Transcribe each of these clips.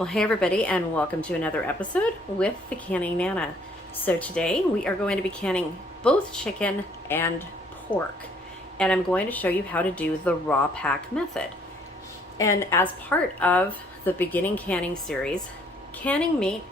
Well, hey everybody, and welcome to another episode with the Canning Nana. So today we are going to be canning both chicken and pork, and I'm going to show you how to do the raw pack method. And as part of the beginning canning series, canning meat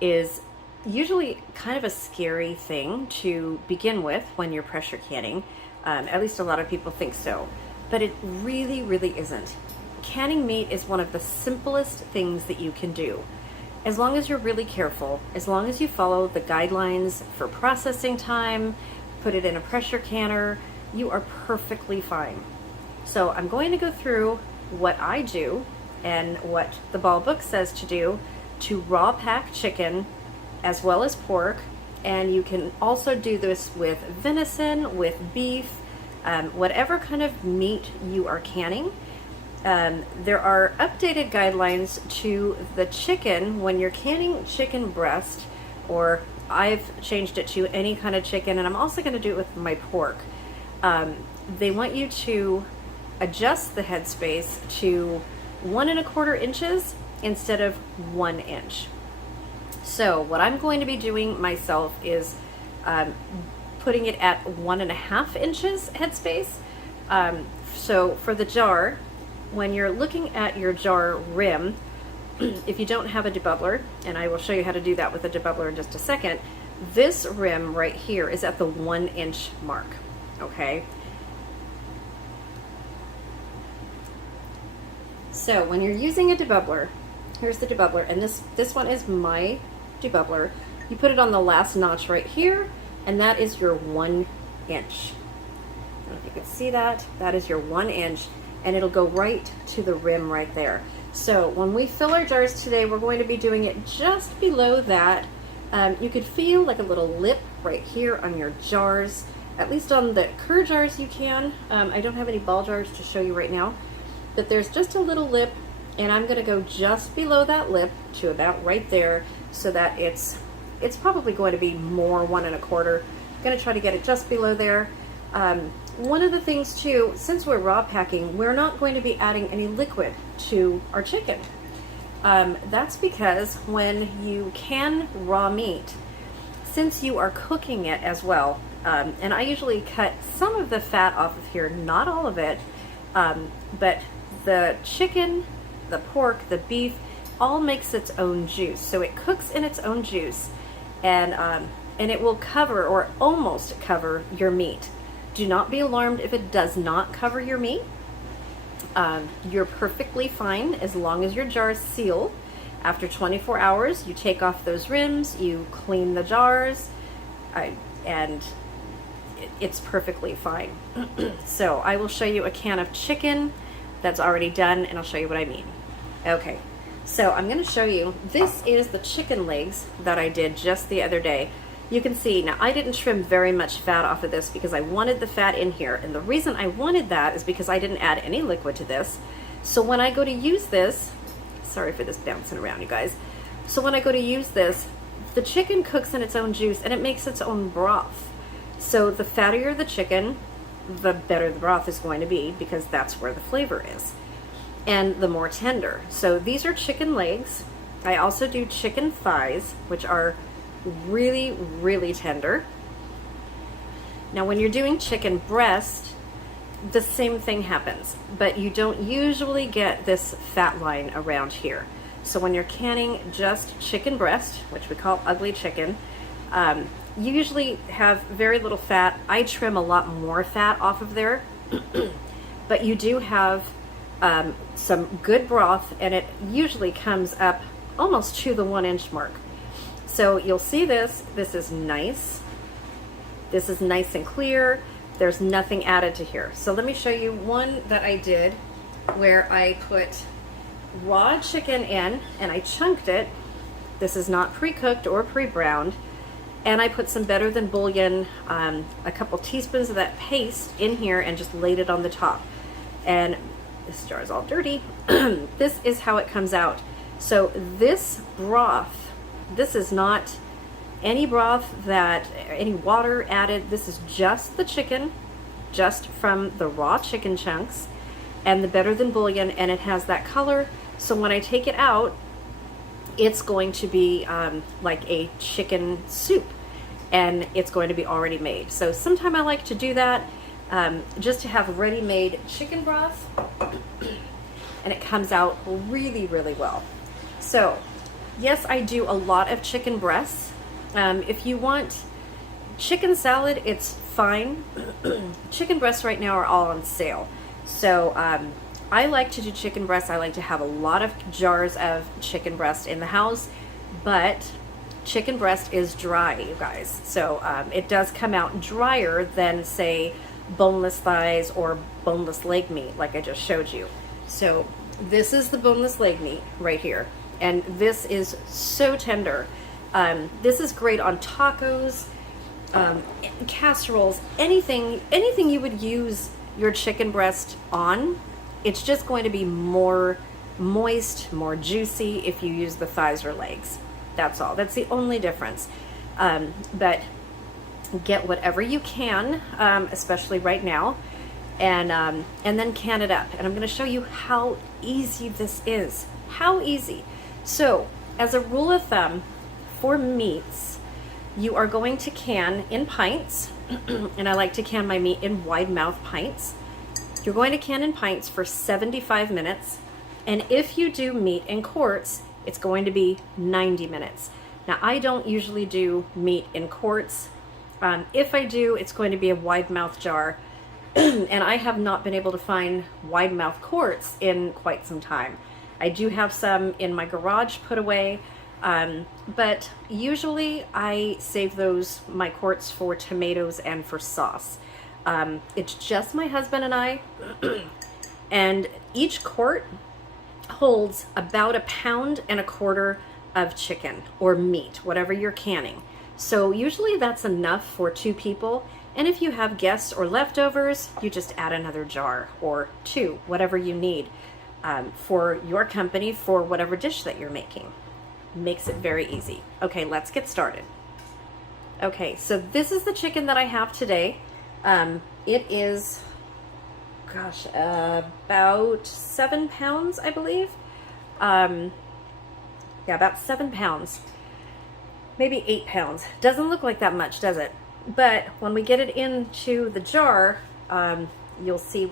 is usually kind of a scary thing to begin with when you're pressure canning. At least a lot of people think so, but it really isn't. Canning meat is one of the simplest things that you can do. As long as you're really careful, as long as you follow the guidelines for processing time, put it in a pressure canner, you are perfectly fine. So I'm going to go through what I do and what the Ball Book says to do to raw pack chicken as well as pork, and you can also do this with venison, with beef, whatever kind of meat you are canning. There are updated guidelines to the chicken when you're canning chicken breast, or I've changed it to any kind of chicken, and I'm also going to do it with my pork. They want you to adjust the headspace to 1 1/4 inches instead of 1 inch. So what I'm going to be doing myself is putting it at 1.5 inches headspace. So for the jar, when you're looking at your jar rim, if you don't have a debubbler, and I will show you how to do that with a debubbler in just a second, this rim right here is at the 1 inch mark, okay? So when you're using a debubbler, here's the debubbler, and this one is my debubbler. You put it on the last notch right here, and that is your 1 inch. I don't know if you can see that. That is your 1 inch. And it'll go right to the rim right there. So when we fill our jars today, we're going to be doing it just below that. You could feel like a little lip right here on your jars. At least on the Cur jars you can. I don't have any ball jars to show you right now, but there's just a little lip, and I'm gonna go just below that lip to about right there, so that it's probably going to be more 1 1/4. I'm gonna try to get it just below there. One of the things too, since we're raw packing, we're not going to be adding any liquid to our chicken. That's because when you can raw meat, since you are cooking it as well, and I usually cut some of the fat off of here, not all of it, but the chicken, the pork, the beef, all makes its own juice. So it cooks in its own juice, and it will cover or almost cover your meat. Do not be alarmed if it does not cover your meat. You're perfectly fine as long as your jars seal. After 24 hours, you take off those rims, you clean the jars, and it's perfectly fine. So I will show you a can of chicken that's already done, and I'll show you what I mean. Okay, so I'm going to show you, this is the chicken legs that I did just the other day. You can see, now I didn't trim very much fat off of this because I wanted the fat in here. And the reason I wanted that is because I didn't add any liquid to this. So when I go to use this, sorry for this bouncing around, you guys. So when I go to use this, the chicken cooks in its own juice and it makes its own broth. So the fattier the chicken, the better the broth is going to be, because that's where the flavor is. And the more tender. So these are chicken legs. I also do chicken thighs, which are really tender. Now when you're doing chicken breast, the same thing happens, but you don't usually get this fat line around here. So when you're canning just chicken breast, which we call ugly chicken, you usually have very little fat. I trim a lot more fat off of there, but you do have some good broth, and it usually comes up almost to the 1 inch mark. So you'll see this is nice. This is nice and clear. There's nothing added to here. So let me show you one that I did where I put raw chicken in and I chunked it. This is not pre-cooked or pre-browned. And I put some Better Than Bouillon, a couple teaspoons of that paste in here, and just laid it on the top. And this jar is all dirty. This is how it comes out. So this broth, this is not any broth that, any water added. This is just the chicken, just from the raw chicken chunks and the Better Than Bouillon, and it has that color. So when I take it out, it's going to be like a chicken soup, and it's going to be already made. So sometime I like to do that, just to have ready-made chicken broth, and it comes out really, really well. So yes, I do a lot of chicken breasts. If you want chicken salad, it's fine. Chicken breasts right now are all on sale. So I like to do chicken breasts. I like to have a lot of jars of chicken breast in the house, but chicken breast is dry, you guys. So it does come out drier than, say, boneless thighs or boneless leg meat, like I just showed you. So this is the boneless leg meat right here, and this is so tender. This is great on tacos, casseroles, anything you would use your chicken breast on. It's just going to be more moist, more juicy if you use the thighs or legs. That's all. That's the only difference. But get whatever you can, especially right now, and then can it up. And I'm going to show you how easy this is. How easy. So, as a rule of thumb, for meats, you are going to can in pints, and I like to can my meat in wide mouth pints. You're going to can in pints for 75 minutes, and if you do meat in quarts, it's going to be 90 minutes. Now, I don't usually do meat in quarts. If I do, it's going to be a wide mouth jar, and I have not been able to find wide mouth quarts in quite some time. I do have some in my garage put away, but usually I save my quarts for tomatoes and for sauce. It's just my husband and I, and each quart holds about 1.25 pounds of chicken or meat, whatever you're canning. So usually that's enough for 2 people, and if you have guests or leftovers, you just add another jar or 2, whatever you need for your company, for whatever dish that you're making. Makes it very easy. Okay, let's get started. Okay, so this is the chicken that I have today. It is, gosh, about 7 pounds, I believe. Yeah, about 7 pounds, maybe 8 pounds. Doesn't look like that much, does it? But when we get it into the jar, you'll see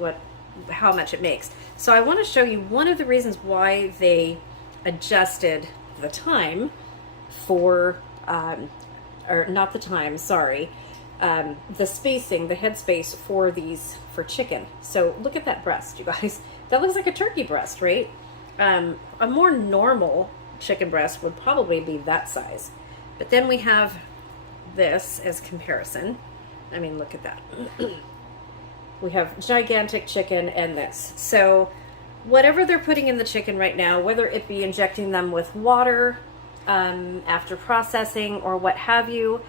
how much it makes. So I want to show you one of the reasons why they adjusted the time for, or not the time, sorry, the spacing, the head space for chicken. So look at that breast, you guys. That looks like a turkey breast, right? A more normal chicken breast would probably be that size. But then we have this as comparison. I mean, look at that. We have gigantic chicken and this. So whatever they're putting in the chicken right now, whether it be injecting them with water after processing or what have you,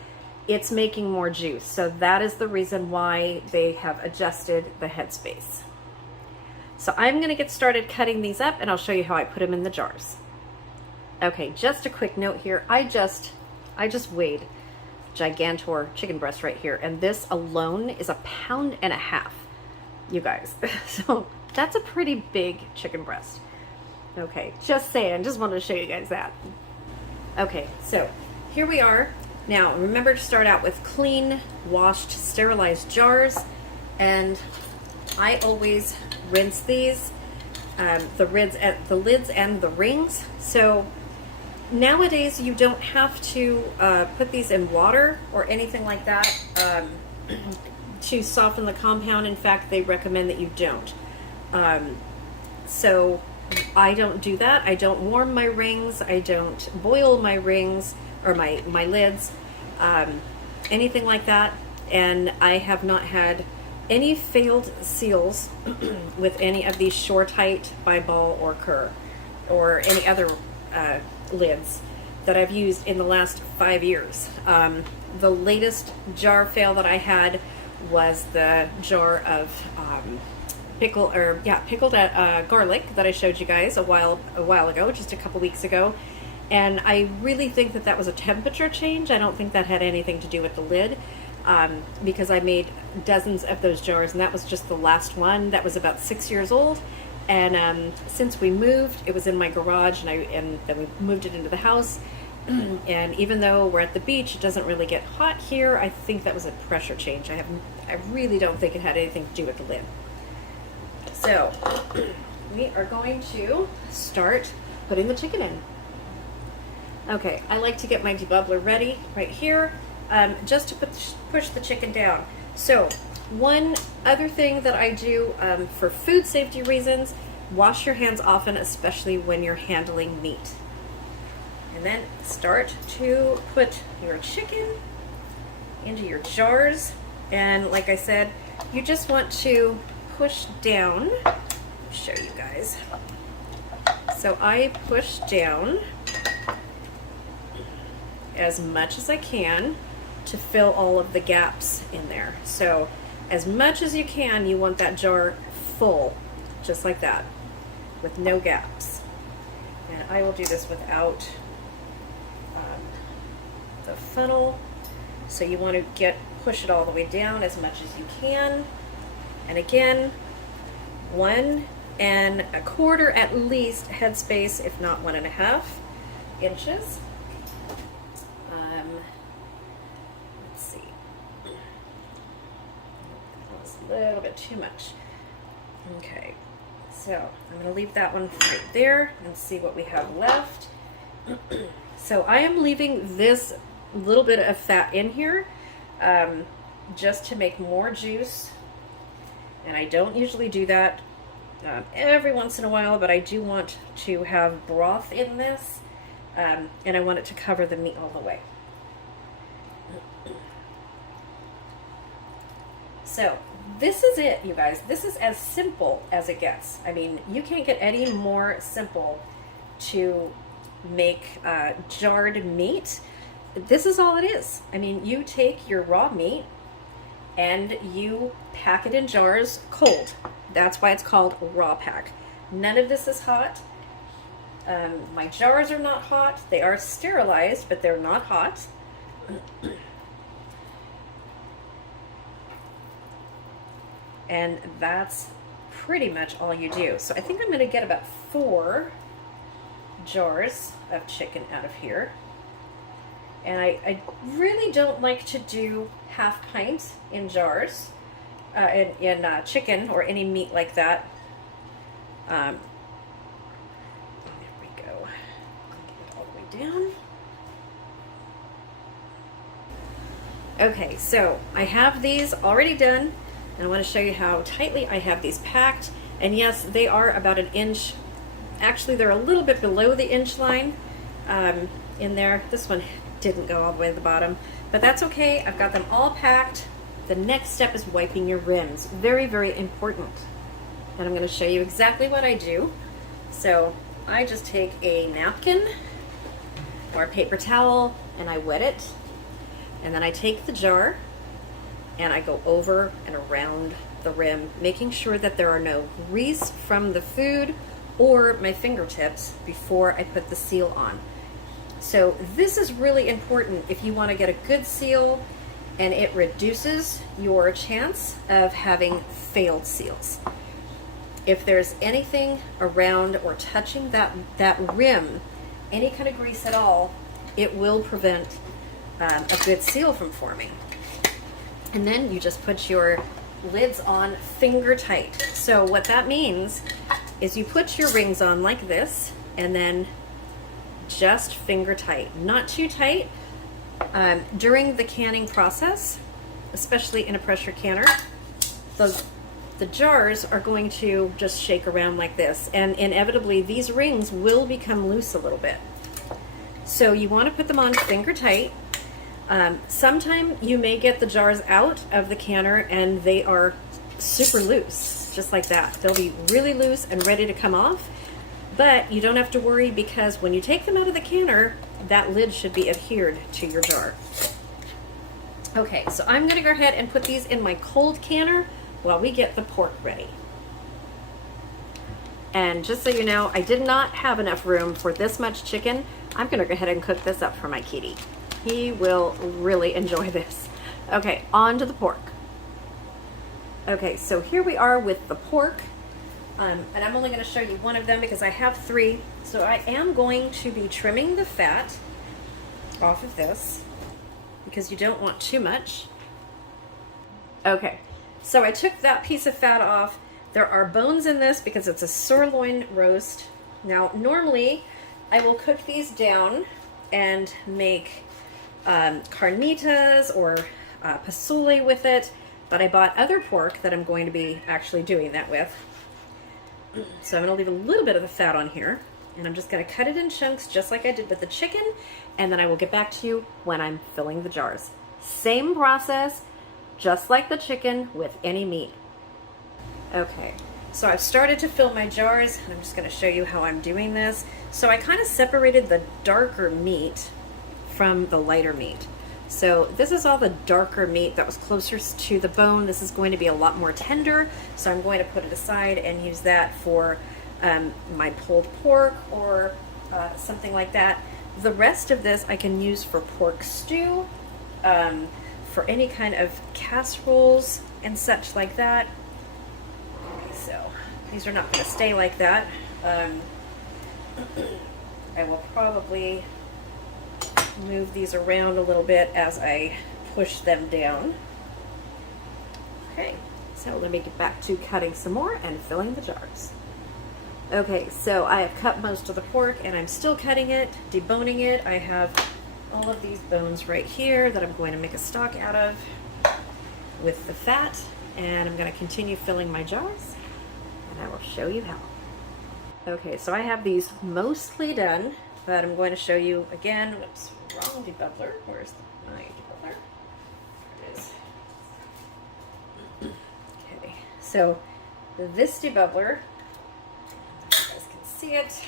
it's making more juice. So that is the reason why they have adjusted the headspace. So I'm going to get started cutting these up, and I'll show you how I put them in the jars. Okay, just a quick note here. I just weighed gigantor chicken breast right here, and this alone is 1.5 pounds, you guys. So that's a pretty big chicken breast. Okay, just saying, just wanted to show you guys that. Okay, so here we are. Now, remember to start out with clean, washed, sterilized jars, and I always rinse these, the lids and the rings. So nowadays, you don't have to put these in water or anything like that to soften the compound. In fact, they recommend that you don't. So I don't do that. I don't warm my rings. I don't boil my rings or my lids, anything like that. And I have not had any failed seals with any of these Shore-Tight by Ball or Kerr or any other lids that I've used in the last 5 years. The latest jar fail that I had was the jar of pickled garlic that I showed you guys a while ago, just a couple weeks ago. And I really think that was a temperature change. I don't think that had anything to do with the lid, because I made dozens of those jars, and that was just the last one that was about 6 years old. And since we moved, it was in my garage, and then we moved it into the house. And even though we're at the beach, it doesn't really get hot here. I think that was a pressure change. I really don't think it had anything to do with the lid. So we are going to start putting the chicken in. Okay, I like to get my debubbler ready right here, just to push the chicken down. So one other thing that I do for food safety reasons, wash your hands often, especially when you're handling meat. And then start to put your chicken into your jars. And like I said, you just want to push down. I'll show you guys. So I push down as much as I can to fill all of the gaps in there. So as much as you can, you want that jar full, just like that, with no gaps. And I will do this without the funnel. So you want to push it all the way down as much as you can. And again, 1 1/4 at least headspace, if not 1.5 inches. Let's see. That was a little bit too much. Okay, so I'm going to leave that one right there and see what we have left. So I am leaving this little bit of fat in here just to make more juice. And I don't usually do that every once in a while, but I do want to have broth in this, and I want it to cover the meat all the way. So this is it, you guys. This is as simple as it gets. I mean, you can't get any more simple to make jarred meat. This is all it is. I mean, you take your raw meat and you pack it in jars cold. That's why it's called raw pack. None of this is hot. My jars are not hot. They are sterilized, but they're not hot. And that's pretty much all you do. So I think I'm going to get about 4 jars of chicken out of here. And I really don't like to do 1/2 pint in jars, in chicken or any meat like that. There we go. Get it all the way down. Okay, so I have these already done, and I want to show you how tightly I have these packed. And yes, they are about 1 inch. Actually, they're a little bit below the inch line in there. This one didn't go all the way to the bottom, but that's okay. I've got them all packed. The next step is wiping your rims. Very, very important. And I'm going to show you exactly what I do. So I just take a napkin or a paper towel and I wet it. And then I take the jar and I go over and around the rim, making sure that there are no grease from the food or my fingertips before I put the seal on. So this is really important if you want to get a good seal, and it reduces your chance of having failed seals. If there's anything around or touching that rim, any kind of grease at all, it will prevent a good seal from forming. And then you just put your lids on finger tight. So what that means is you put your rings on like this, and then just finger tight, not too tight. During the canning process, especially in a pressure canner, the jars are going to just shake around like this, and inevitably these rings will become loose a little bit. So you want to put them on finger tight. Sometime you may get the jars out of the canner and they are super loose, just like that. They'll be really loose and ready to come off. But you don't have to worry, because when you take them out of the canner, that lid should be adhered to your jar. Okay, so I'm going to go ahead and put these in my cold canner while we get the pork ready. And just so you know, I did not have enough room for this much chicken. I'm going to go ahead and cook this up for my kitty. He will really enjoy this. Okay, on to the pork. Okay, so here we are with the pork. And I'm only going to show you one of them because I have 3. So I am going to be trimming the fat off of this because you don't want too much. Okay, so I took that piece of fat off. There are bones in this because it's a sirloin roast. Now, normally I will cook these down and make carnitas or pasole with it, but I bought other pork that I'm going to be actually doing that with. So I'm going to leave a little bit of the fat on here, and I'm just going to cut it in chunks just like I did with the chicken, and then I will get back to you when I'm filling the jars. Same process, just like the chicken with any meat. Okay, so I've started to fill my jars, and I'm just going to show you how I'm doing this. So I kind of separated the darker meat from the lighter meat. So this is all the darker meat that was closer to the bone. This is going to be a lot more tender, so I'm going to put it aside and use that for my pulled pork or something like that. The rest of this I can use for pork stew, for any kind of casseroles and such like that. Okay, so these are not going to stay like that. I will probably move these around a little bit as I push them down. Okay, so let me get back to cutting some more and filling the jars. Okay, so I have cut most of the pork and I'm still cutting it, deboning it. I have all of these bones right here that I'm going to make a stock out of with the fat, and I'm going to continue filling my jars, and I will show you how. Okay, so I have these mostly done, but I'm going to show you again. Whoops, wrong debubbler. Where's my debubbler? There it is. Okay, so this debubbler, you guys can see it.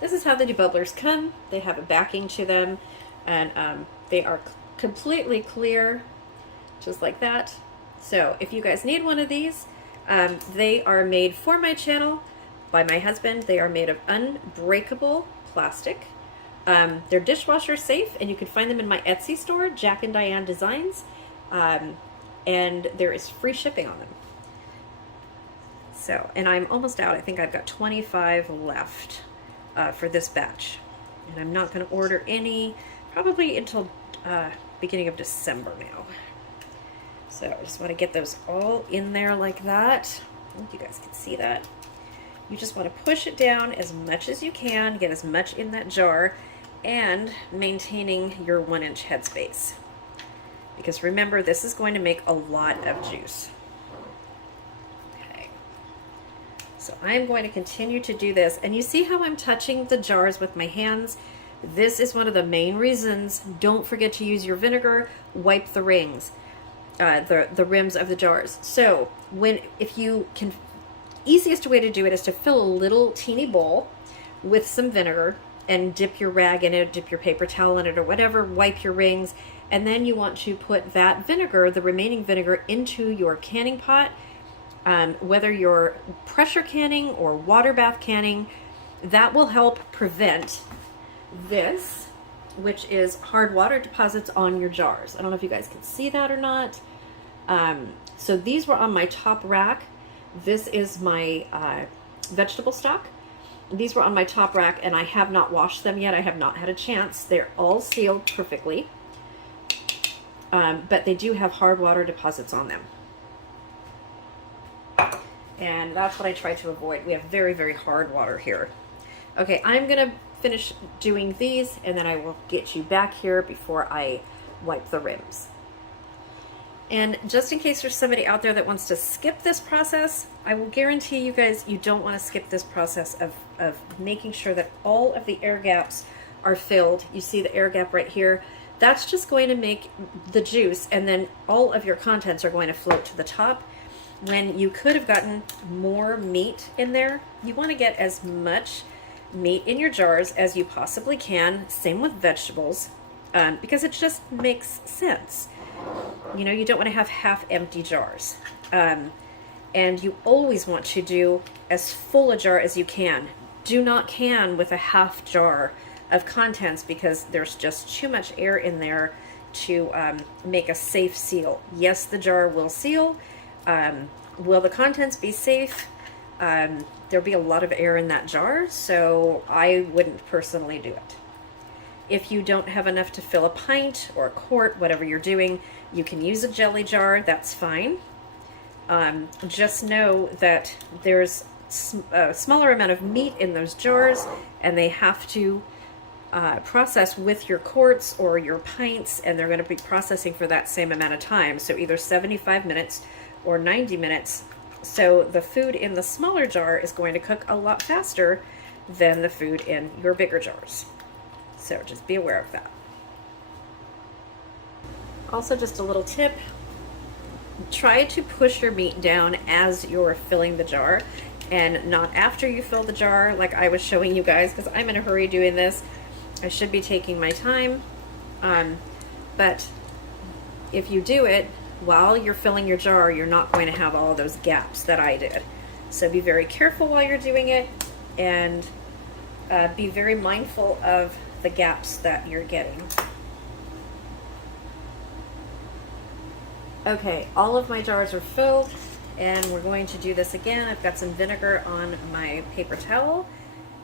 This is how the debubblers come. They have a backing to them, and they are completely clear, just like that. So if you guys need one of these, they are made for my channel by my husband. They are made of unbreakable plastic. They're dishwasher safe, and you can find them in my Etsy store, Jack and Diane Designs, and there is free shipping on them. So, and I'm almost out. I think I've got 25 left for this batch, and I'm not going to order any probably until beginning of December now. So I just want to get those all in there like that. I think you guys can see that. You just want to push it down as much as you can, get as much in that jar, and maintaining your 1-inch headspace. Because remember, this is going to make a lot of juice. Okay. So I'm going to continue to do this, and you see how I'm touching the jars with my hands? This is one of the main reasons. Don't forget to use your vinegar. Wipe the rings, the rims of the jars. So if you can, easiest way to do it is to fill a little teeny bowl with some vinegar and dip your rag in it, dip your paper towel in it or whatever, wipe your rings, and then you want to put that vinegar, the remaining vinegar, into your canning pot, whether you're pressure canning or water bath canning. That will help prevent this, which is hard water deposits on your jars. I don't know if you guys can see that or not. So these were on my top rack. This is my vegetable stock. These were on my top rack, and I have not washed them yet. I have not had a chance. They're all sealed perfectly, but they do have hard water deposits on them. And that's what I try to avoid. We have very, very hard water here. Okay, I'm gonna finish doing these, and then I will get you back here before I wipe the rims. And just in case there's somebody out there that wants to skip this process, I will guarantee you guys you don't want to skip this process of making sure that all of the air gaps are filled. You see the air gap right here? That's just going to make the juice, and then all of your contents are going to float to the top. When you could have gotten more meat in there, you want to get as much meat in your jars as you possibly can. Same with vegetables, because it just makes sense. You know, you don't want to have half empty jars. And you always want to do as full a jar as you can. Do not can with a half jar of contents, because there's just too much air in there to make a safe seal. Yes, the jar will seal. Will the contents be safe? there'll be a lot of air in that jar, so I wouldn't personally do it. If you don't have enough to fill a pint or a quart, whatever you're doing, you can use a jelly jar, that's fine. Just know that there's a smaller amount of meat in those jars, and they have to process with your quarts or your pints, and they're going to be processing for that same amount of time, so either 75 minutes or 90 minutes. So the food in the smaller jar is going to cook a lot faster than the food in your bigger jars. So just be aware of that. Also, just a little tip, try to push your meat down as you're filling the jar and not after you fill the jar like I was showing you guys, because I'm in a hurry doing this. I should be taking my time, but if you do it while you're filling your jar, you're not going to have all those gaps that I did. So be very careful while you're doing it, and be very mindful of the gaps that you're getting. Okay, all of my jars are filled, and we're going to do this again. I've got some vinegar on my paper towel,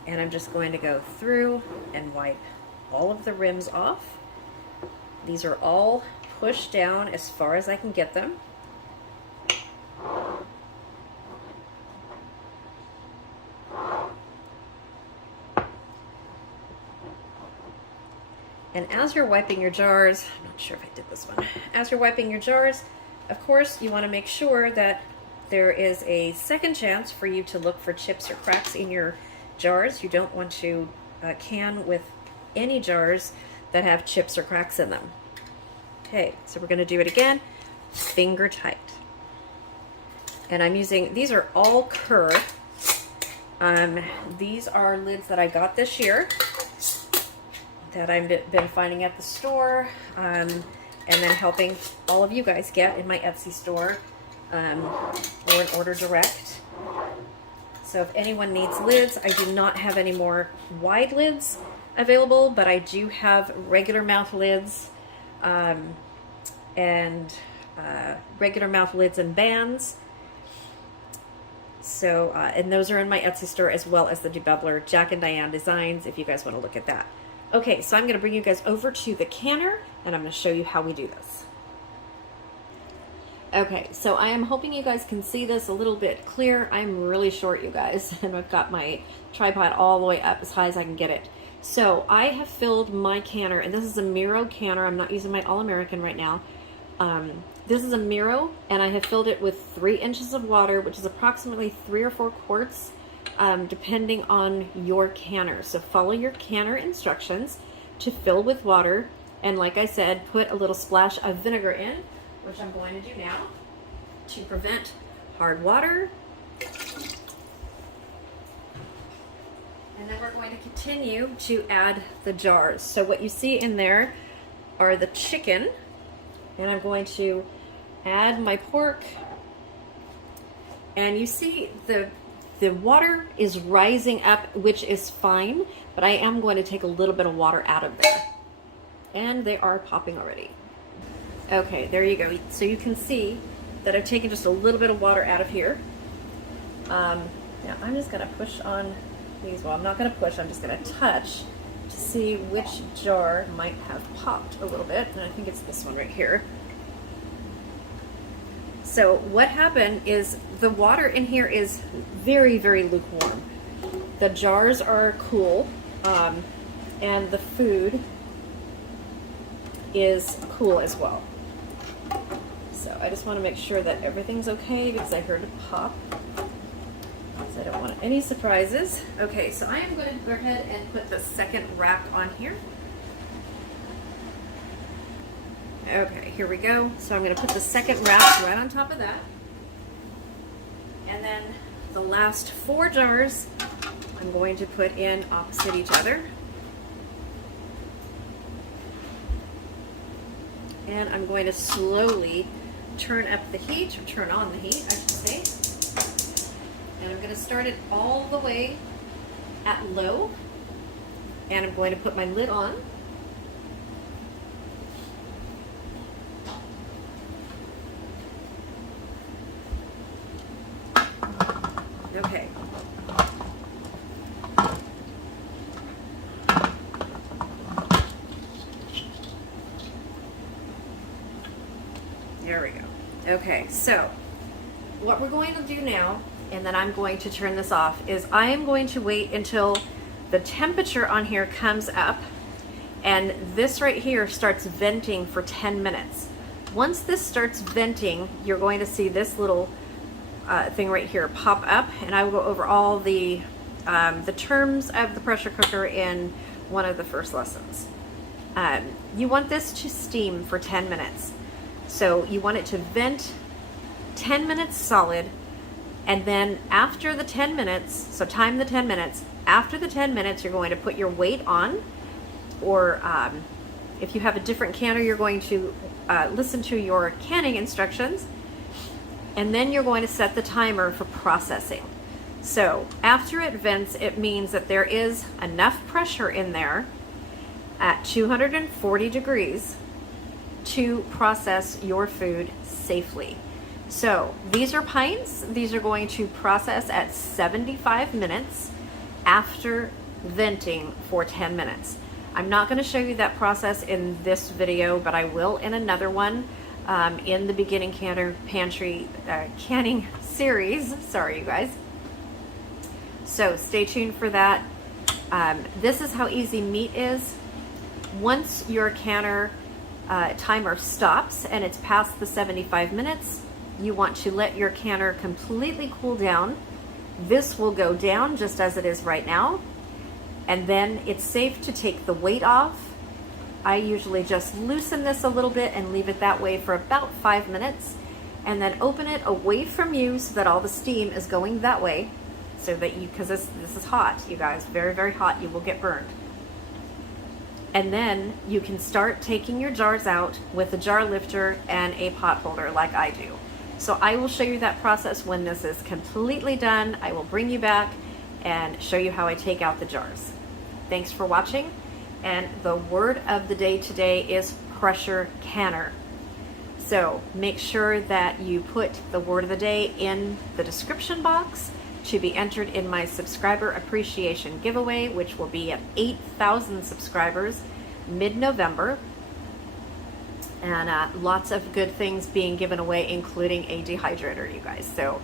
and I'm just going to go through and wipe all of the rims off. These are all pushed down as far as I can get them. And as you're wiping your jars, I'm not sure if I did this one. As you're wiping your jars, of course, you want to make sure that there is a second chance for you to look for chips or cracks in your jars. You don't want to can with any jars that have chips or cracks in them. Okay, so we're going to do it again, finger tight. And I'm using, these are all Kerr. These are lids that I got this year that I've been finding at the store, and then helping all of you guys get in my Etsy store, or in Order Direct. So if anyone needs lids, I do not have any more wide lids available, but I do have regular mouth lids, and regular mouth lids and bands. So, and those are in my Etsy store, as well as the debubbler Jack and Diane designs, if you guys want to look at that. Okay, so I'm going to bring you guys over to the canner, and I'm going to show you how we do this. Okay, so I am hoping you guys can see this a little bit clear. I'm really short, you guys, and I've got my tripod all the way up as high as I can get it. So I have filled my canner, and this is a Miro canner. I'm not using my All-American right now. This is a Miro, and I have filled it with 3 inches of water, which is approximately 3 or 4 quarts, depending on your canner. So follow your canner instructions to fill with water, and like I said, put a little splash of vinegar in, which I'm going to do now to prevent hard water. And then we're going to continue to add the jars. So what you see in there are the chicken, and I'm going to add my pork, and you see the water is rising up, which is fine, but I am going to take a little bit of water out of there, and they are popping already. Okay, there you go. So you can see that I've taken just a little bit of water out of here. Now I'm just going to push on these. Well, I'm not going to push, I'm just going to touch to see which jar might have popped a little bit, and I think it's this one right here. So what happened is the water in here is very, very lukewarm. The jars are cool, and the food is cool as well. So I just want to make sure that everything's okay, because I heard it pop. So I don't want any surprises. Okay, so I am going to go ahead and put the second rack on here. Okay, here we go. So I'm going to put the second rack right on top of that. And then the last 4 jars I'm going to put in opposite each other. And I'm going to slowly turn up the heat, or turn on the heat, I should say. And I'm going to start it all the way at low. And I'm going to put my lid on. Okay, Okay, so what we're going to do now, and then I'm going to turn this off, is I am going to wait until the temperature on here comes up and this right here starts venting for 10 minutes. Once this starts venting, you're going to see this little thing right here pop up, and I will go over all the terms of the pressure cooker in one of the first lessons. You want this to steam for 10 minutes. So you want it to vent 10 minutes solid, and then after the 10 minutes, so time the 10 minutes, after the 10 minutes you're going to put your weight on, or if you have a different canner, you're going to listen to your canning instructions, and then you're going to set the timer for processing. So after it vents, it means that there is enough pressure in there at 240 degrees to process your food safely. So these are pints. These are going to process at 75 minutes after venting for 10 minutes. I'm not going to show you that process in this video, but I will in another one in the beginning canning series. Sorry, you guys. So stay tuned for that. This is how easy meat is. Once your canner timer stops and it's past the 75 minutes, you want to let your canner completely cool down. This will go down just as it is right now, and then it's safe to take the weight off. I usually just loosen this a little bit and leave it that way for about 5 minutes, and then open it away from you so that all the steam is going that way, so that you, because this is hot, you guys, very, very hot, you will get burned. And then you can start taking your jars out with a jar lifter and a pot holder like I do. So I will show you that process when this is completely done. I will bring you back and show you how I take out the jars. Thanks for watching. And the word of the day today is pressure canner. So make sure that you put the word of the day in the description box to be entered in my subscriber appreciation giveaway, which will be at 8,000 subscribers mid-November. And lots of good things being given away, including a dehydrator, you guys. So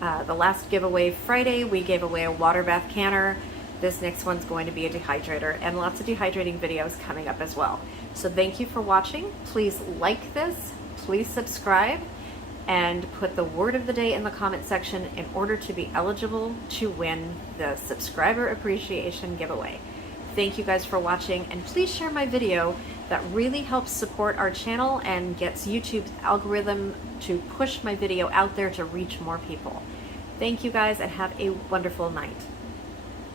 the last giveaway Friday, we gave away a water bath canner. This next one's going to be a dehydrator, and lots of dehydrating videos coming up as well. So thank you for watching. Please like this, please subscribe, and put the word of the day in the comment section in order to be eligible to win the subscriber appreciation giveaway. Thank you guys for watching, and please share my video. That really helps support our channel and gets YouTube's algorithm to push my video out there to reach more people. Thank you guys, and have a wonderful night.